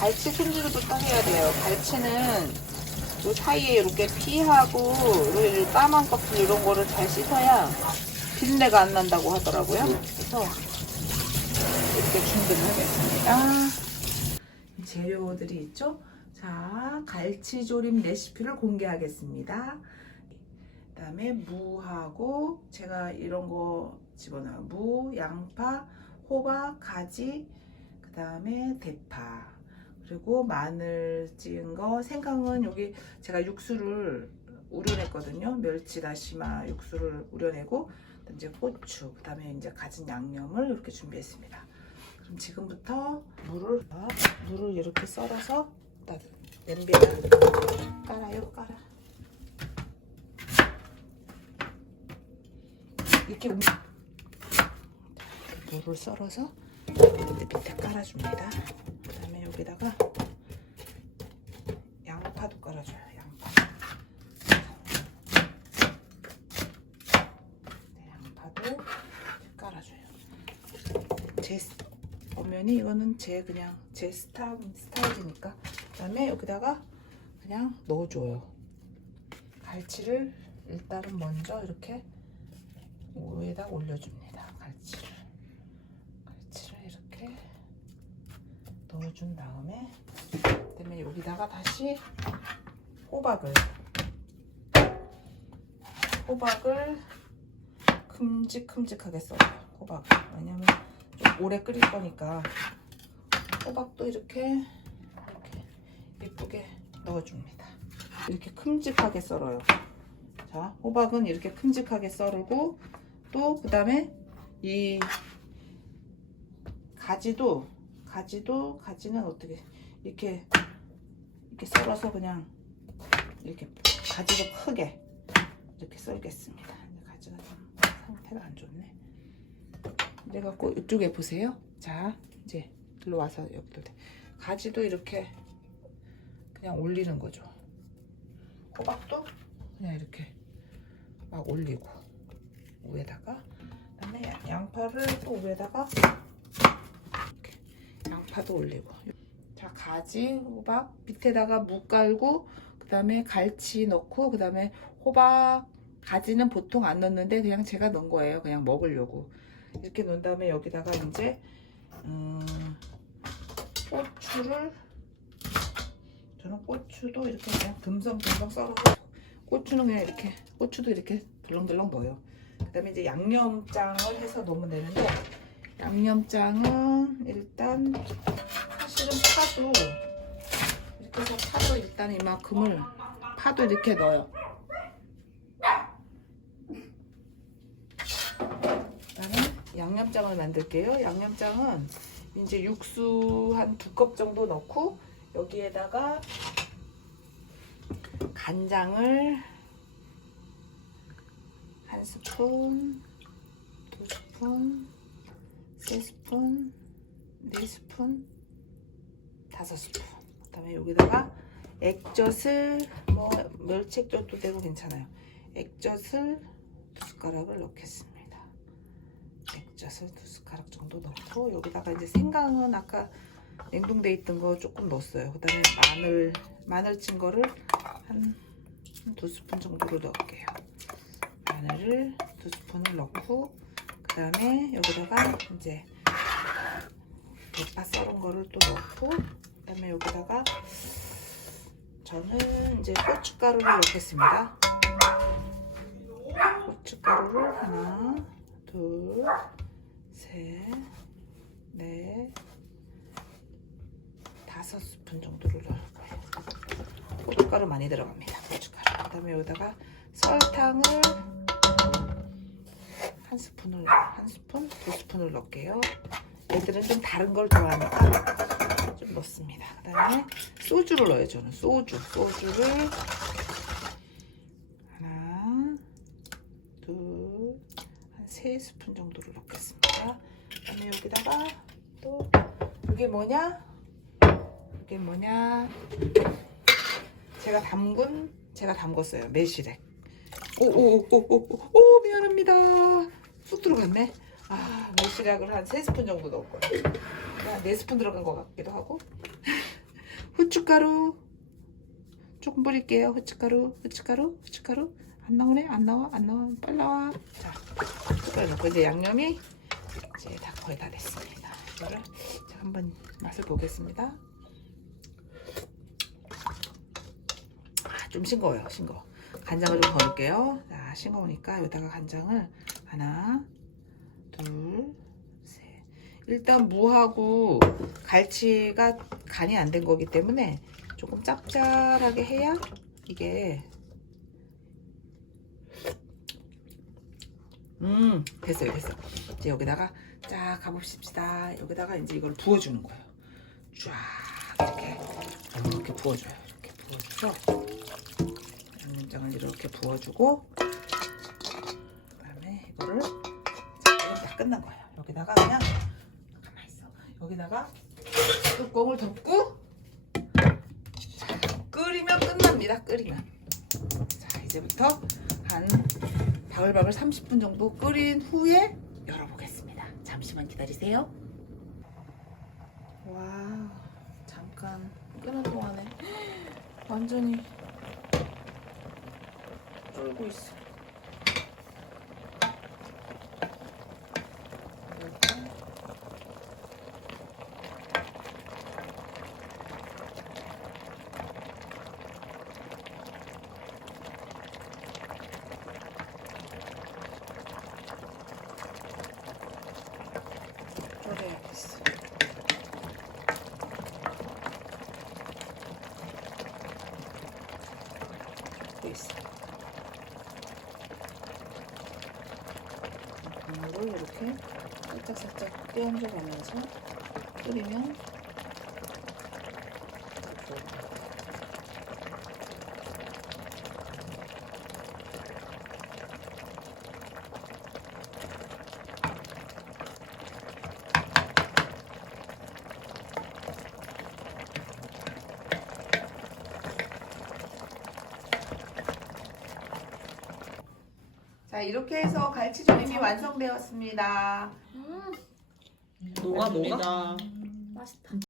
갈치 손질도 또 해야 돼요. 갈치는 요 사이에 이렇게 피하고 요 까만 껍질 이런 거를 잘 씻어야 비린내가 안 난다고 하더라고요. 그래서 이렇게 준비를 하겠습니다. 재료들이 있죠? 자, 갈치조림 레시피를 공개하겠습니다. 그 다음에 무하고 제가 이런 거 집어넣어요. 무, 양파, 호박, 가지, 그 다음에 대파. 그리고 마늘 찌은 거, 생강은 여기 제가 육수를 우려냈거든요. 멸치 다시마 육수를 우려내고 이제 고추, 그 다음에 이제 가진 양념을 이렇게 준비했습니다. 그럼 지금부터 물을 물을 이렇게 썰어서 일단 냄비에다 깔아요, 깔아. 이렇게 움- 물을 썰어서 밑에 깔아줍니다. 여기다가 양파도 깔아줘요. 양파. 네, 양파도 깔아줘요. 제 스- 보면이 이거는 제 그냥 제 스타일 스타일이니까. 그다음에 여기다가 그냥 넣어줘요. 갈치를 일단은 먼저 이렇게 위에다 올려줍니다. 갈치를 이렇게 넣어준 다음에 그다음에 여기다가 다시 호박을 호박을 큼직큼직하게 썰어요. 호박 왜냐면 좀 오래 끓일 거니까 호박도 이렇게 이렇게 예쁘게 넣어줍니다. 이렇게 큼직하게 썰어요. 자, 호박은 이렇게 큼직하게 썰고 또 그 다음에 이 가지도 가지도 가지는 어떻게 이렇게 이렇게 썰어서 그냥 이렇게 가지도 크게 이렇게 썰겠습니다. 가지가 좀 상태가 안 좋네. 이래갖고 이쪽에 보세요. 자, 이제 들로 와서 여기도 돼. 가지도 이렇게 그냥 올리는 거죠. 호박도 그냥 이렇게 막 올리고 위에다가 그다음에 양파를 또 위에다가 양파도 올리고. 자 가지 호박 밑에다가 무 깔고 그 다음에 갈치 넣고 그 다음에 호박 가지는 보통 안 넣는데 그냥 제가 넣은 거예요. 그냥 먹으려고. 이렇게 넣은 다음에 여기다가 이제 음, 고추를 저는 고추도 이렇게 그냥 듬성듬성 썰어서 고추는 그냥 이렇게 고추도 이렇게 덜렁덜렁 넣어요. 그 다음에 이제 양념장을 해서 넣으면 되는데 양념장은 일단 사실은 파도 이렇게 해서 파도 일단 이만큼을 파도 이렇게 넣어요. 그다음에 양념장을 만들게요. 양념장은 이제 육수 한 두 컵 정도 넣고 여기에다가 간장을 한 스푼, 두 스푼, 세 스푼, 네 스푼, 다섯 스푼. 그 다음에 여기다가 액젓을 뭐 멸치액젓도 되고 괜찮아요. 액젓을 두 숟가락을 넣겠습니다. 액젓을 두 숟가락 정도 넣고 여기다가 이제 생강은 아까 냉동돼 있던 거 조금 넣었어요. 그 다음에 마늘 마늘 찐 거를 한두 스푼 정도로 넣을게요. 마늘을 두 스푼을 넣고 그 다음에 여기다가 이제 대파 썰은 거를 또 넣고 그 다음에 여기다가 저는 이제 고춧가루를 넣겠습니다. 고춧가루를 하나, 둘, 셋, 넷, 다섯 스푼 정도를 넣을 거예요. 고춧가루 많이 들어갑니다. 고춧가루. 그 다음에 여기다가 설탕을 한 스푼을 한 스푼, 두 스푼을 넣을게요. 얘들은 좀 다른 걸 좋아하니까 좀 넣습니다. 그다음에 소주를 넣어요. 저는 소주, 소주를 하나, 둘, 한 세 스푼 정도를 넣겠습니다. 그다음에 여기다가 또 이게 뭐냐? 이게 뭐냐? 제가 담근 제가 담궜어요. 매실액. 오오오오오 미안합니다. 쑥 들어갔네. 아 매실액을 한세 스푼 정도 넣을 거예요. 네 스푼 들어간 것 같기도 하고. 후춧가루 조금 뿌릴게요. 후춧가루, 후춧가루, 후춧가루. 안 나오네? 안 나와? 안 나와? 빨리 나와. 자, 후춧가루 넣고 이제 양념이 이제 다 거의 다 됐습니다. 이거를 자, 한번 맛을 보겠습니다. 아, 좀 싱거워요, 싱거워. 간장을 좀더 넣을게요. 자, 싱거우니까 여기다가 간장을 하나, 둘, 셋. 일단 무하고 갈치가 간이 안 된 거기 때문에 조금 짭짤하게 해야 이게 음 됐어요 됐어 이제 여기다가 쫙 가봅시다. 여기다가 이제 이걸 부어주는 거예요. 쫙 이렇게. 이렇게 부어줘요. 이렇게 부어줘서 양념장을 이렇게 부어주고 그다음에 이거를 자, 이건 다 끝난 거예요. 여기다가 그냥 가만 있어. 여기다가 뚜껑을 덮고 자, 끓이면 끝납니다 끓이면. 자 이제부터 한 바글바글 30분 정도 끓인 후에 열어보겠습니다. 잠시만 기다리세요. 와 잠깐 끄는 동안에. 완전히 쫄고 있어 이렇게 살짝살짝 떼얹어 가면서 끓이면 자 이렇게 해서 갈치조림이 완성되었습니다. 녹아 녹아. 맛있다.